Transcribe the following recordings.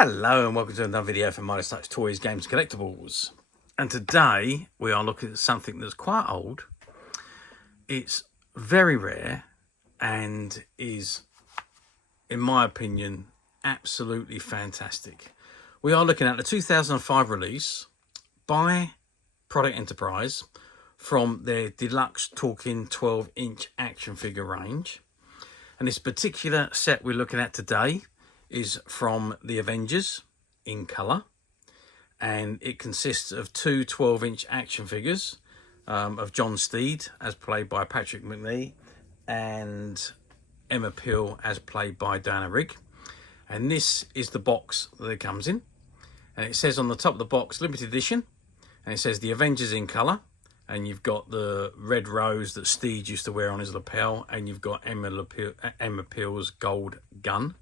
Hello and welcome to another video from Midas Touch Toys, Games and Collectibles. And today we are looking at something that's quite old. It's very rare and is, in my opinion, absolutely fantastic. We are looking at the 2005 release by Product Enterprise from their Deluxe Talking 12-inch action figure range. And this particular set we're looking at today is from the Avengers in colour, and it consists of two 12-inch action figures of John Steed, as played by Patrick McNee, and Emma Peel, as played by Diana Rigg. And this is the box that it comes in, and it says on the top of the box limited edition, and it says the Avengers in colour, and you've got the red rose that Steed used to wear on his lapel, and you've got Emma Peel's gold gun.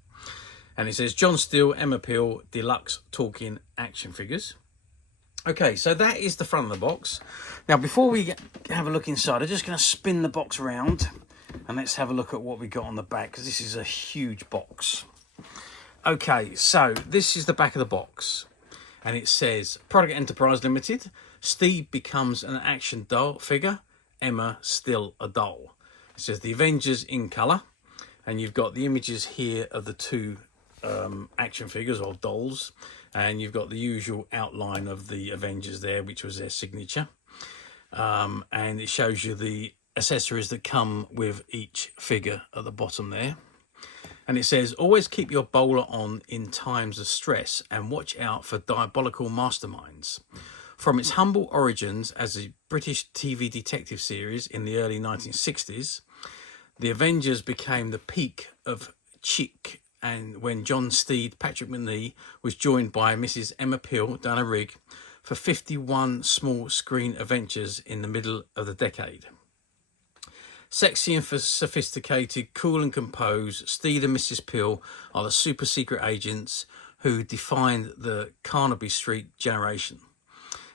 And it says John Steed Emma Peel Deluxe Talking Action Figures. Okay, so that is the front of the box. Now, before we have a look inside, I'm just going to spin the box around and let's have a look at what we got on the back, because this is a huge box. Okay, so this is the back of the box, and it says Product Enterprise Limited. Steed becomes an action doll figure, Emma still a doll. It says the Avengers in colour, and you've got the images here of the two action figures or dolls, and you've got the usual outline of the Avengers there, which was their signature, and it shows you the accessories that come with each figure at the bottom there. And it says always keep your bowler on in times of stress and watch out for diabolical masterminds. From its humble origins as a British TV detective series in the early 1960s, the Avengers became the peak of chic, and when John Steed, Patrick McNee, was joined by Mrs. Emma Peel, Diana Rigg, for 51 small screen adventures in the middle of the decade. Sexy and sophisticated, cool and composed, Steed and Mrs. Peel are the super secret agents who defined the Carnaby Street generation.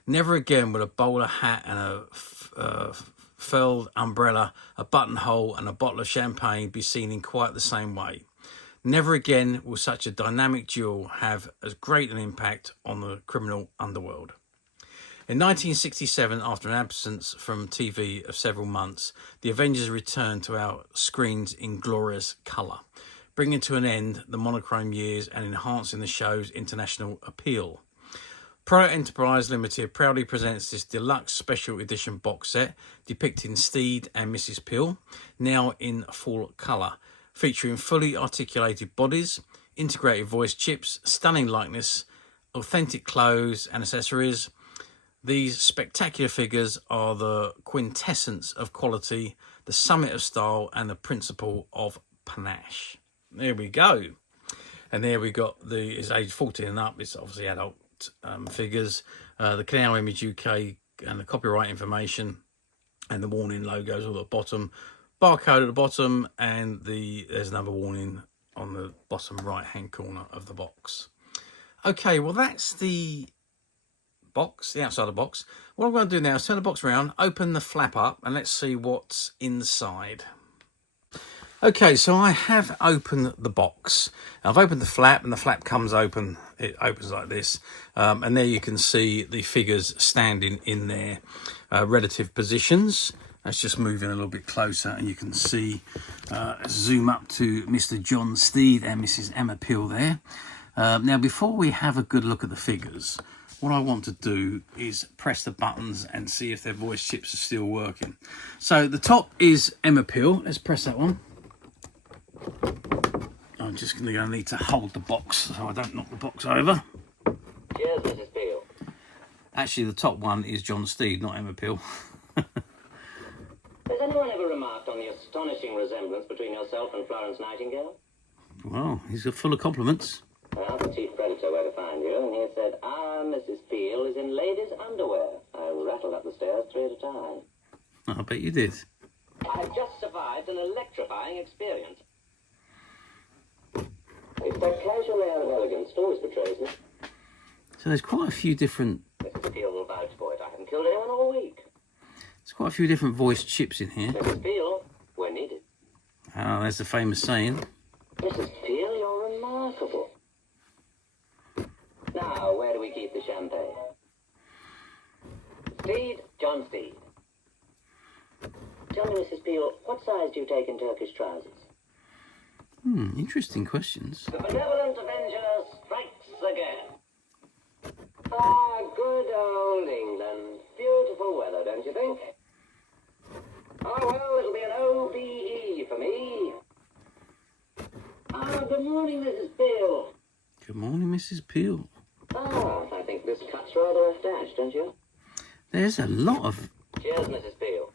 Never again will a bowler hat and a furled umbrella, a buttonhole and a bottle of champagne be seen in quite the same way. Never again will such a dynamic duo have as great an impact on the criminal underworld. In 1967, after an absence from TV of several months, the Avengers returned to our screens in glorious colour, bringing to an end the monochrome years and enhancing the show's international appeal. Product Enterprise Limited proudly presents this deluxe special edition box set depicting Steed and Mrs. Peel, now in full colour, featuring fully articulated bodies, integrated voice chips, stunning likeness, authentic clothes and accessories. These spectacular figures are the quintessence of quality, the summit of style, and the principle of panache. There we go. And there we got it's age 14 and up. It's obviously adult figures. The Canal Image UK and the copyright information and the warning logos all at the bottom. Barcode at the bottom, and there's another warning on the bottom right hand corner of the box. Okay, well that's the box, the outside of the box. What I'm going to do now is turn the box around, open the flap up, and let's see what's inside. Okay, so I have opened the box. I've opened the flap, and the flap comes open. It opens like this, and there you can see the figures standing in their relative positions. Let's just move in a little bit closer, and you can see, zoom up to Mr. John Steed and Mrs. Emma Peel there. Now, before we have a good look at the figures, what I want to do is press the buttons and see if their voice chips are still working. So the top is Emma Peel. Let's press that one. I'm just going to need to hold the box so I don't knock the box over. Cheers, Mrs. Peel. Actually, the top one is John Steed, not Emma Peel. Has anyone ever remarked on the astonishing resemblance between yourself and Florence Nightingale? Well, he's full of compliments. I asked the chief predator where to find you, and he said, Mrs. Peel is in ladies' underwear. I rattled up the stairs 3 at a time. I bet you did. I've just survived an electrifying experience. It's that casual air of elegance that always betrays me. So there's quite a few different... Mrs. Peel will vouch for it. I haven't killed anyone all week. There's quite a few different voice chips in here. Mrs. Peel, we're needed. Oh, there's the famous saying. Mrs. Peel, you're remarkable. champagne. Steed, John Steed. Tell me, Mrs. Peel, what size do you take in Turkish trousers? Interesting questions. The benevolent Avenger strikes again. Ah, good old England. Beautiful weather, don't you think? Oh, well, it'll be an OBE for me. Ah, good morning, Mrs. Peel. Good morning, Mrs. Peel. Ah, I think this cut's rather a dash, don't you? There's a lot of Cheers, Mrs. Peel.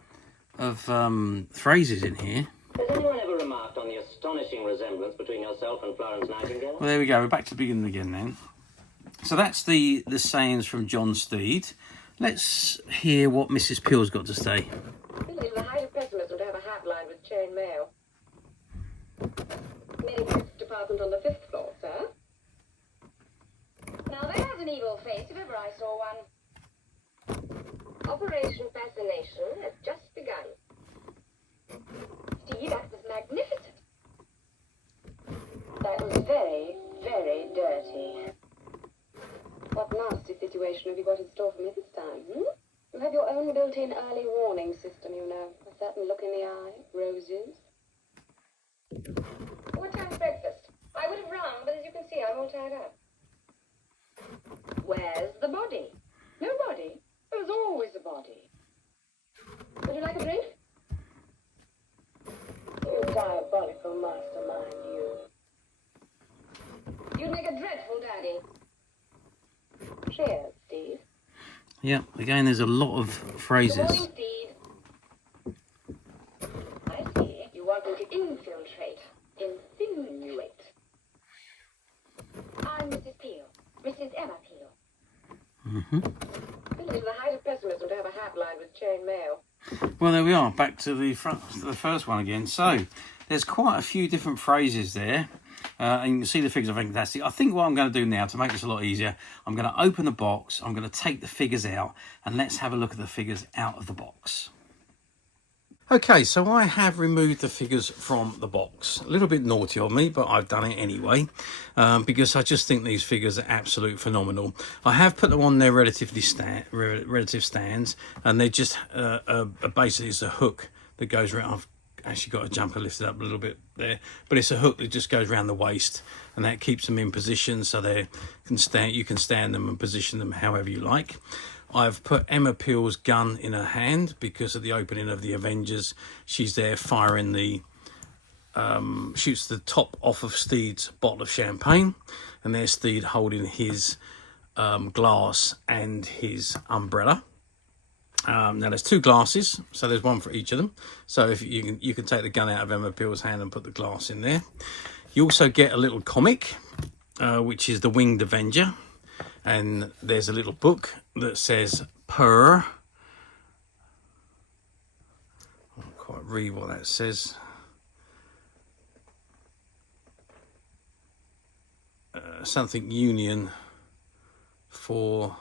phrases in here. Has anyone ever remarked on the astonishing resemblance between yourself and Florence Nightingale? Well, there we go. We're back to the beginning again then. So that's the sayings from John Steed. Let's hear what Mrs. Peel's got to say. It's the height of pessimism to have a hat lined with chain mail. Medical department on the 5th floor, sir. Now there's an evil face if ever I saw one. Operation Fascination has just begun. Steve, that was magnificent. That was very, very dirty. What nasty situation have you got in store for me this time, You have your own built-in early warning system, you know. A certain look in the eye, roses. What time's breakfast? I would have rung, but as you can see, I'm all tied up. Where's the body? No body? There was always a body. Would you like a drink? You diabolical mastermind, you. You'd make a dreadful daddy. Cheers, Steve. Yeah, again, there's a lot of Good phrases. morning, Steve. I see. You want me to infiltrate, insinuate. I'm Mrs. Peel. Mrs. Emma Peel. It's the height of pessimism to have a hat lined with chain mail. Well, there we are, back to the first one again. So there's quite a few different phrases there. And you can see the figures are fantastic. I think what I'm going to do now, to make this a lot easier, I'm going to open the box, I'm going to take the figures out, and let's have a look at the figures out of the box. Okay, so I have removed the figures from the box. A little bit naughty of me, but I've done it anyway, because I just think these figures are absolute phenomenal. I have put them on their relative stands, and they're just basically it's a hook that goes around. I've actually got a jumper lifted up a little bit there, but it's a hook that just goes around the waist, and that keeps them in position so they can stand. You can stand them and position them however you like. I've put Emma Peel's gun in her hand because at the opening of the Avengers, she's there firing the shoots the top off of Steed's bottle of champagne, and there's Steed holding his glass and his umbrella. Now there's two glasses, so there's one for each of them. So if you can take the gun out of Emma Peel's hand and put the glass in there. You also get a little comic, which is the Winged Avenger, and there's a little book that says "Purr." I can't quite read what that says. Something Union for.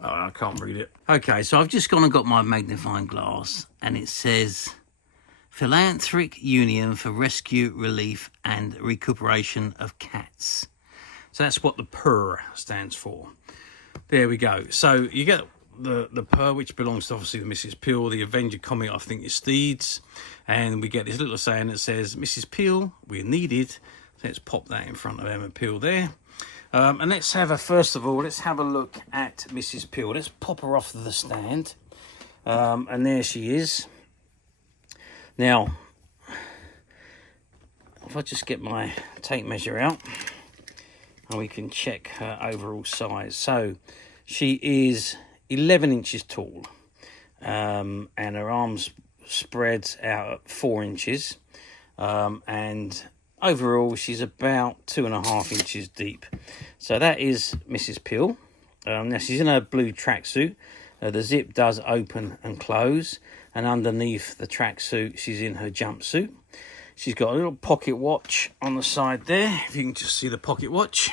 Oh, I can't read it. Okay, so I've just gone and got my magnifying glass, and it says Philanthropic Union for Rescue, Relief and Recuperation of Cats. So that's what the PUR stands for. There we go. So you get the PUR, which belongs to obviously Mrs. Peel. The Avenger comic, I think, is Steed's. And we get this little saying that says, Mrs. Peel, we're needed. So let's pop that in front of Emma Peel there. And let's have first of all, let's have a look at Mrs. Peel. Let's pop her off the stand. And there she is. Now, if I just get my tape measure out, and we can check her overall size. So she is 11 inches tall, and her arms spread out at 4 inches, and overall she's about 2.5 inches deep. So that is Mrs. Peel. Now she's in a blue tracksuit. The zip does open and close, and underneath the tracksuit she's in her jumpsuit. She's got a little pocket watch on the side there, if you can just see the pocket watch,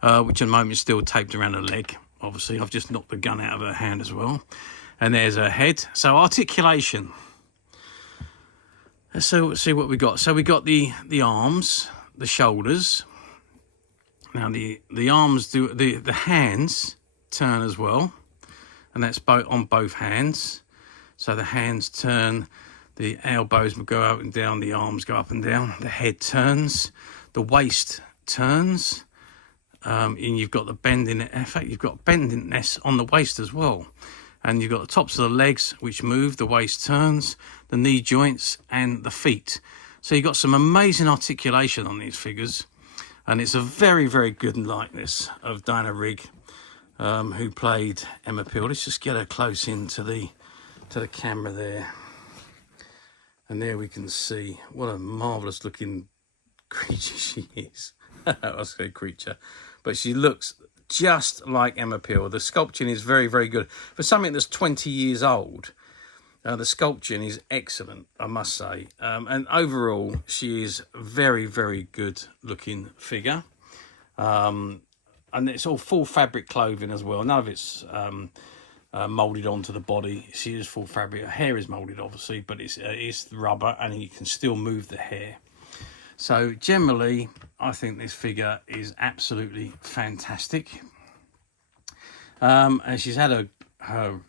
which at the moment is still taped around her leg. Obviously, I've just knocked the gun out of her hand as well. And there's her head. So articulation. Let's see what we got. So we got the arms, the shoulders, Now the arms do, the hands turn as well, and that's both on both hands. So the hands turn, the elbows will go up and down, the arms go up and down, the head turns, the waist turns, and you've got the bending. In fact, you've got bendingness on the waist as well. And you've got the tops of the legs which move, the waist turns, the knee joints and the feet. So you've got some amazing articulation on these figures. And it's a very, very good likeness of Diana Rigg, who played Emma Peel. Let's just get her close into the camera there. And there we can see what a marvellous looking creature she is. I was say creature. But she looks just like Emma Peel. The sculpting is very, very good. For something that's 20 years old, the sculpting is excellent, I must say. And overall, she is a very, very good looking figure. And it's all full fabric clothing as well. None of it's moulded onto the body. She is full fabric. Her hair is moulded, obviously, but it's rubber and you can still move the hair. So generally, I think this figure is absolutely fantastic. And she's had her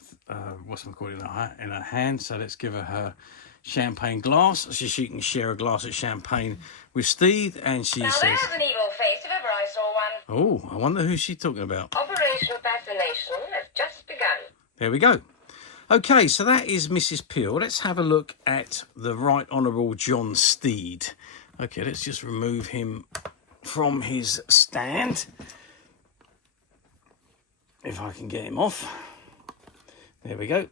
what's it called in her hand. So let's give her champagne glass so she can share a glass of champagne with Steed. And she says, "There's an evil face if ever I saw one. Oh, I wonder who she's talking about. Operation Fascination has just begun." There we go. Okay, so that is Mrs. Peel. Let's have a look at the Right Honourable John Steed. Okay, let's just remove him from his stand. If I can get him off. There we go.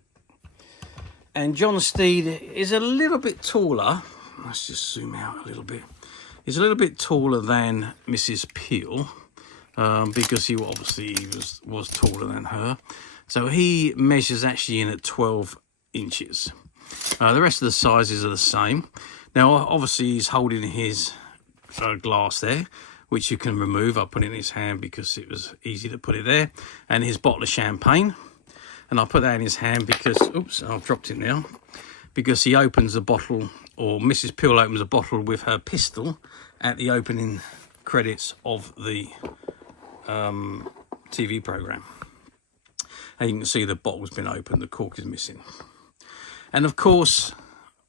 And John Steed is a little bit taller. Let's just zoom out a little bit. He's a little bit taller than Mrs. Peel, because he obviously was taller than her. So he measures actually in at 12 inches. The rest of the sizes are the same. Now, obviously, he's holding his glass there, which you can remove. I put it in his hand because it was easy to put it there. And his bottle of champagne. And I put that in his hand because, oops, I've dropped it now. Because he opens the bottle, or Mrs. Peel opens a bottle with her pistol at the opening credits of the TV programme. And you can see the bottle's been opened, the cork is missing. And of course,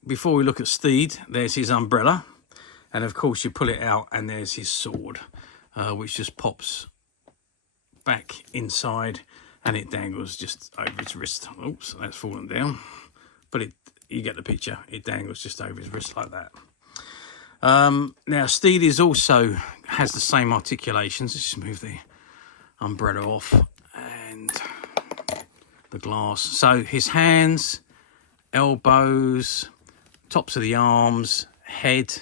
before we look at Steed, there's his umbrella. And of course, you pull it out and there's his sword, which just pops back inside and it dangles just over his wrist. Oops, that's fallen down. But you get the picture. It dangles just over his wrist like that. Now, Steed has the same articulations. Let's just move the umbrella off and the glass. So his hands, elbows, tops of the arms, head,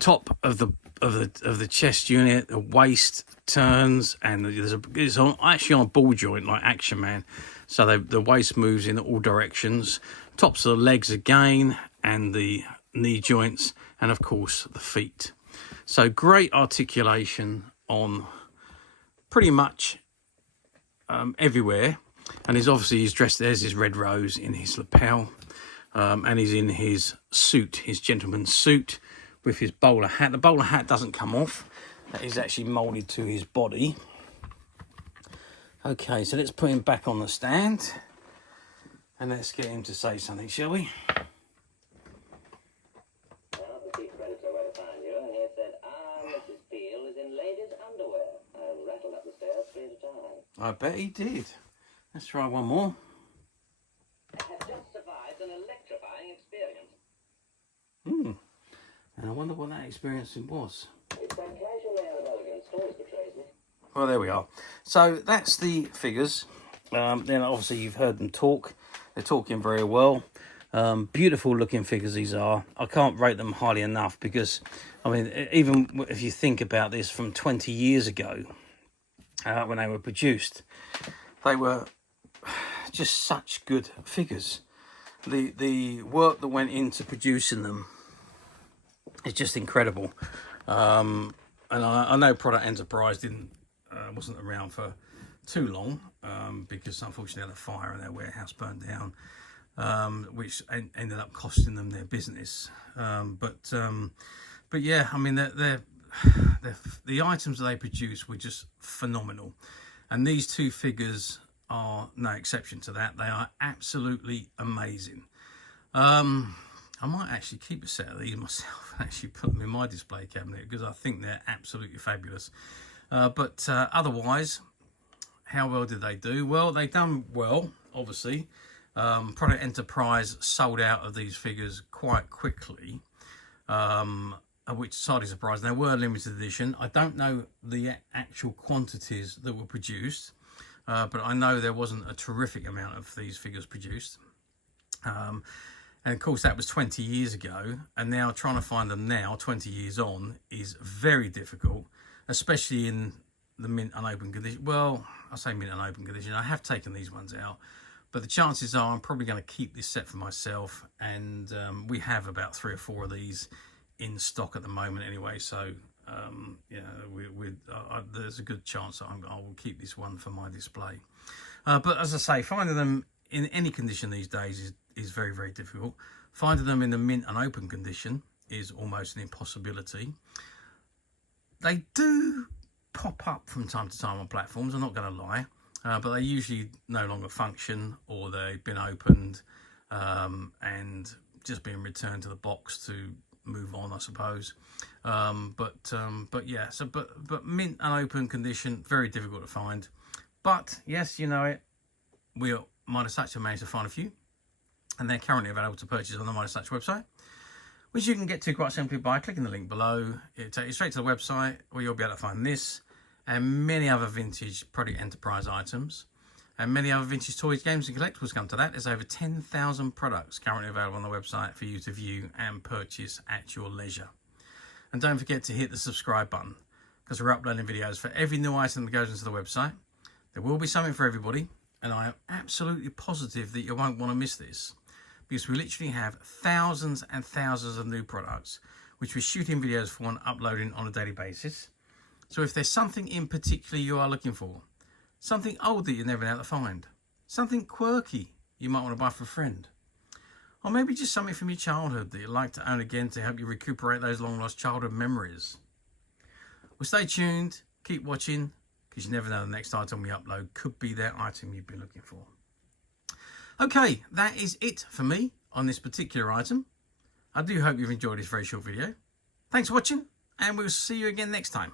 top of the chest unit, the waist turns, and it's actually on a ball joint like Action Man. So the waist moves in all directions. Tops of the legs again, and the knee joints, and of course the feet. So great articulation on pretty much everywhere. And he's dressed, there's his red rose in his lapel, and he's in his suit, his gentleman's suit, with his bowler hat. The bowler hat doesn't come off. That is actually moulded to his body. Okay, so let's put him back on the stand. And let's get him to say something, shall we? Well, the chief predator where to find you, and he said, Mrs. Peel is in ladies' underwear, and rattled up the stairs 3 at a time. I bet he did. Let's try one more. I have just survived an electrifying experience. And I wonder what that experience was. It's that casually out of elegance always betrays me. Well, there we are. So that's the figures. Then obviously you've heard them talk. They're talking very well. Beautiful looking figures these are. I can't rate them highly enough because, I mean, even if you think about this from 20 years ago, when they were produced, they were just such good figures. The work that went into producing them is just incredible. And I know Product Enterprise wasn't around for too long, because unfortunately they had a fire and their warehouse burned down, which ended up costing them their business. But yeah, I mean, the items that they produce were just phenomenal, and these two figures are no exception to that. They are absolutely amazing. I might actually keep a set of these myself and actually put them in my display cabinet because I think they're absolutely fabulous. But otherwise, how well did they do? Well, they done well, obviously. Product Enterprise sold out of these figures quite quickly, which is hardly surprising. They were limited edition. I don't know the actual quantities that were produced, but I know there wasn't a terrific amount of these figures produced. And of course that was 20 years ago, and now trying to find them now 20 years on is very difficult, especially in the mint unopened condition. Well, I say mint unopened condition, I have taken these ones out, but the chances are I'm probably going to keep this set for myself, and we have about 3 or 4 of these in stock at the moment anyway, so you know, there's a good chance that I will keep this one for my display. But as I say, finding them in any condition these days is very, very difficult. Finding them in the mint and open condition is almost an impossibility. They do pop up from time to time on platforms, I'm not going to lie, but they usually no longer function, or they've been opened and just being returned to the box to move on, I suppose. But yeah, so but mint and open condition, very difficult to find. But yes, you know it, we at Midas Touch have managed to find a few, and they're currently available to purchase on the Midas Touch website, which you can get to quite simply by clicking the link below. It'll take you straight to the website where you'll be able to find this and many other vintage Product Enterprise items, and many other vintage toys, games and collectibles come to that. There's over 10,000 products currently available on the website for you to view and purchase at your leisure. And don't forget to hit the subscribe button, because we're uploading videos for every new item that goes into the website. There will be something for everybody, and I am absolutely positive that you won't want to miss this, because we literally have thousands and thousands of new products which we're shooting videos for and uploading on a daily basis. So if there's something in particular you are looking for, something old that you've never been able to find, something quirky you might want to buy for a friend, or maybe just something from your childhood that you'd like to own again to help you recuperate those long lost childhood memories. Well, stay tuned, keep watching, because you never know, the next item we upload could be that item you've been looking for. Okay, that is it for me on this particular item. I do hope you've enjoyed this very short video. Thanks for watching, and we'll see you again next time.